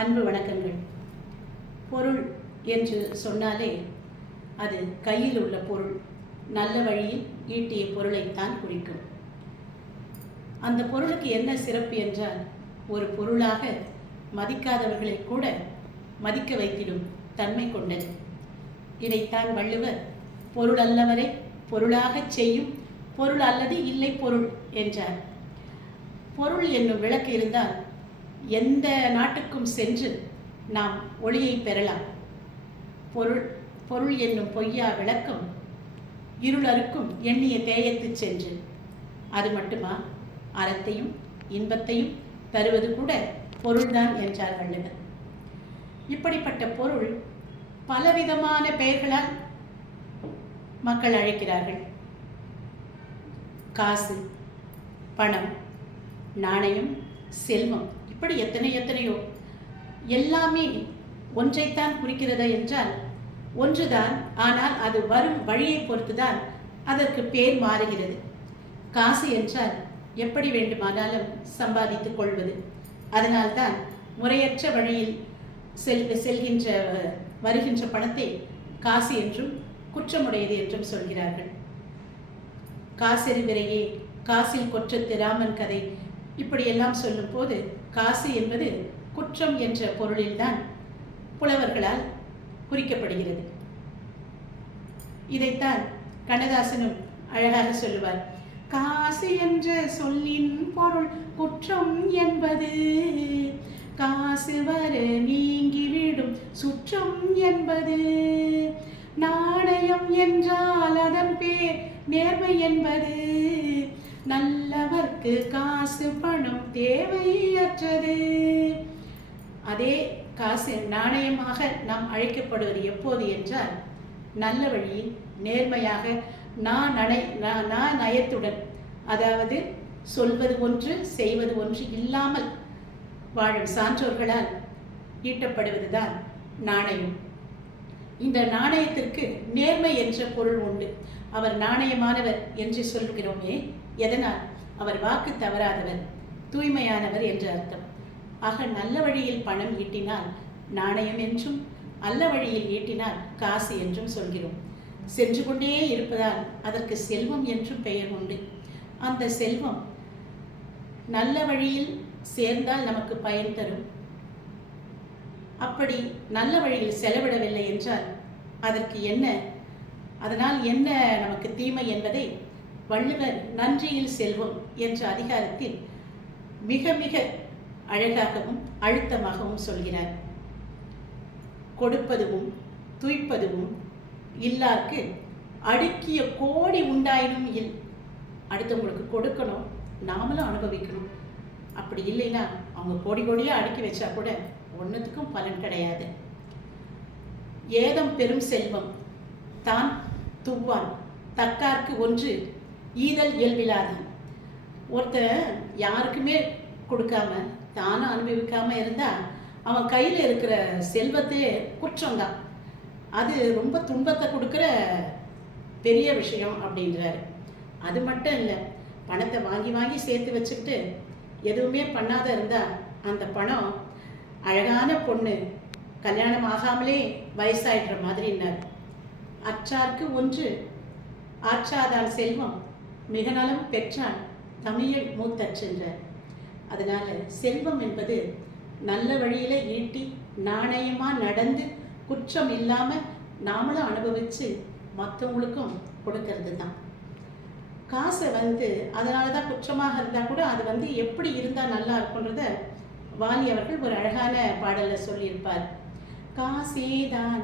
அன்பு வணக்கங்கள். பொருள் என்று சொன்னாலே அது கையில் உள்ள பொருள், நல்ல வழியில் ஈட்டிய பொருளைத்தான் குறிக்கும். அந்த பொருளுக்கு என்ன சிறப்பு என்றால், ஒரு பொருளாக மதிக்காதவர்களை கூட மதிக்க வைத்திடும் தன்மை கொண்டது. இதைத்தான் வள்ளுவர் பொருள் அல்லவரை பொருளாகச் செய்யும் பொருள் அல்லது இல்லை பொருள் என்றார். பொருள் என்னும் விளக்கு இருந்தால் எந்த நாட்டுக்கும் சென்று நாம் ஒளியை பெறலாம். பொருள் என்னும் பொய்யா விளக்கம் இருளறுக்கும் எண்ணிய தேயத்து சென்று. அது மட்டுமா, அறத்தையும் இன்பத்தையும் தருவது கூட பொருள்தான் என்றார் வள்ளுவர். இப்படிப்பட்ட பொருள் பலவிதமான பெயர்களால் மக்கள் அழைக்கிறார்கள். காசு, பணம், நாணயம், செல்வம், இப்படி எத்தனையோ. எல்லாமே ஒன்றைத்தான் குறிக்கிறதா என்றால் ஒன்றுதான். ஆனால் அது வரும் வழியை பொறுத்துதான் அதற்கு பேர் மாறுகிறது. காசு என்றால் எப்படி வேண்டுமானாலும் சம்பாதித்துக் கொள்வது. அதனால்தான் முறையற்ற வழியில் வருகின்ற பணத்தை காசு என்றும் குற்றமுடையது என்றும் சொல்கிறார்கள். காசெறிவிரையே காசில் கொற்றத்து ராமன் கதை, இப்படியெல்லாம் சொல்லும் போது காசு என்பது குற்றம் என்ற பொருளில்தான் புலவர்களால் குறிக்கப்படுகிறது. இதைத்தான் கண்ணதாசனும் அழகாக சொல்லுவார். காசு என்ற சொல்லின் பொருள் குற்றம் என்பது, காசு வர நீங்கிவிடும் சுற்றம் என்பது. நாணயம் என்றால் அதன் பேர் நேர்மை என்பது, நல்லவர்க்கு காசு பணம் தேவையற்றது. அதே காசு நாணயமாக நாம் அழைக்கப்படுவது எப்போது என்றால், நல்ல வழியில் நேர்மையாக நயத்துடன், அதாவது சொல்வது ஒன்று செய்வது ஒன்று இல்லாமல் வாழும் சான்றோர்களால் ஈட்டப்படுவதுதான் நாணயம். இந்த நாணயத்திற்கு நேர்மை என்ற பொருள் உண்டு. அவர் நாணயமானவர் என்று சொல்கிறோமே, எதனால்? அவர் வாக்கு தவறாதவர், தூய்மையானவர் என்று அர்த்தம். ஆக நல்ல வழியில் பணம் ஈட்டினால் நாணயம் என்றும், அல்ல வழியில் ஈட்டினால் காசு என்றும் சொல்கிறோம். சென்று கொண்டே இருப்பதால் அதற்கு செல்வம் என்றும் பெயர் உண்டு. அந்த செல்வம் நல்ல வழியில் சேர்ந்தால் நமக்கு பயன் தரும். அப்படி நல்ல வழியில் செலவிடவில்லை என்றால் அதனால் என்ன நமக்கு தீமை என்பதை வள்ளுவர் நன்றியில் செல்வம் என்ற அதிகாரத்தில் மிக மிக அழகாகவும் அழுத்தமாகவும் சொல்கிறார். கொடுப்பதுவும் துய்ப்பதுவும் இல்லார்க்கு அடுக்கிய கோடி உண்டாயினும் இல். அடுத்தவங்களுக்கு கொடுக்கணும், நாமளும் அனுபவிக்கணும். அப்படி இல்லைன்னா அவங்க கோடி கோடியாக அடுக்கி வச்சா கூட ஒன்றுத்துக்கும் பலன் கிடையாது. ஏதம் பெரும் செல்வம் தான் துவான் தக்கார்க்கு ஒன்று ஈதல் இயல்பிலாதான். ஒருத்தர் யாருக்குமே கொடுக்காம தானும் அனுபவிக்காம இருந்தா அவன் கையில் இருக்கிற செல்வத்தையே குற்றம்தான். அது ரொம்ப துன்பத்தை கொடுக்குற பெரிய விஷயம் அப்படின்றாரு. அது மட்டும் இல்லை, பணத்தை வாங்கி வாங்கி சேர்த்து வச்சுக்கிட்டு எதுவுமே பண்ணாத இருந்தா அந்த பணம் அழகான பொண்ணு கல்யாணம் ஆகாமலே வயசாயிடுற மாதிரின்னார். அற்றார்க்கு ஒன்று ஆற்றாதான் செல்வம் மிக நலம் பெற்றான் தமிழ் மூத்தற்றென்றார். அதனால செல்வம் என்பது நல்ல வழியில ஈட்டி நாணயமா நடந்து குற்றம் இல்லாம நாமளும் அனுபவிச்சு மற்றவங்களுக்கும் கொடுக்கறது தான். காசை அதனாலதான் குற்றமாக இருந்தா கூட அது எப்படி இருந்தா நல்லா இருக்குன்றத வாலி அவர்கள் ஒரு அழகான பாடல்ல சொல்லியிருப்பார். காசேதான்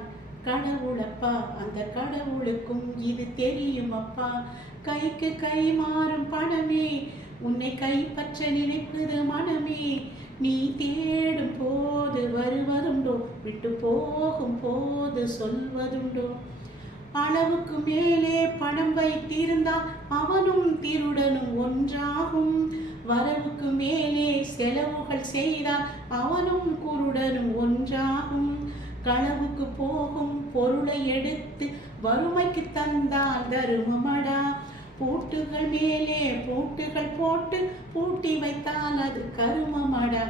கடவுளப்பா, அந்த கடவுளுக்கும் இது தெரியும் அப்பா. கைக்கு கை மாறும் பணமே, உன்னை கைப்பற்ற நினைப்பது மனமே. நீ தேடும் போது வருவதுண்டோ, விட்டு போகும் போது சொல்வதுண்டோ. அளவுக்கு மேலே பணம் வைத்திருந்தால் அவனும் திருடனும் ஒன்றாகும். வரவுக்கு மேலே செலவுகள் செய்தால் அவனும் குருடனும் ஒன்றாகும். களவுக்கு போகும் பொருளை எடுத்து வறுமைக்கு தந்தால் தருமமடா. பூட்டுகள் மேலே பூட்டுகள் போட்டு பூட்டி வைத்தால் அது கருமமடா.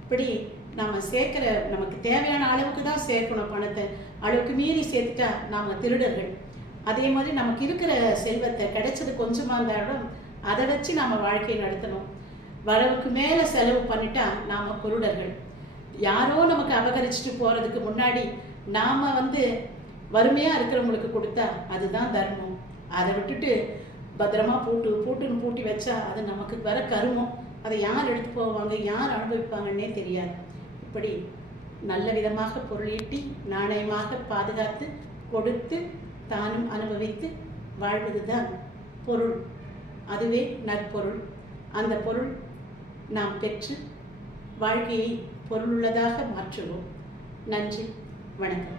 இப்படி நாம் சேர்க்குற நமக்கு தேவையான அளவுக்கு தான் சேர்க்கணும் பணத்தை. அளவுக்கு மீறி சேர்த்துட்டா நாம் திருடர்கள். அதே மாதிரி நமக்கு இருக்கிற செல்வத்தை கிடைச்சது கொஞ்சமாக இருந்தாலும் அதை வச்சு நாம் வாழ்க்கையை நடத்தணும். வரவுக்கு மேலே செலவு பண்ணிட்டா நாம் குருடர்கள். யாரோ நமக்கு அபகரிச்சுட்டு போகிறதுக்கு முன்னாடி நாம் வறுமையாக இருக்கிறவங்களுக்கு கொடுத்தா அதுதான் தர்மம். அதை விட்டுட்டு பத்திரமா பூட்டுன்னு பூட்டி வச்சா அது நமக்கு வர கருமம். அதை யார் எடுத்து போவாங்க, யார் அனுபவிப்பாங்கன்னே தெரியாது. இப்படி நல்ல விதமாக பொருள் ஈட்டி நாணயமாக பாதுகாத்து கொடுத்து தானும் அனுபவித்து வாழ்வது தான் பொருள். அதுவே நற்பொருள். அந்த பொருள் நாம் பெற்று வாழ்க்கையை பொருளுள்ளதாக மாற்றுவோம். நன்றி, வணக்கம்.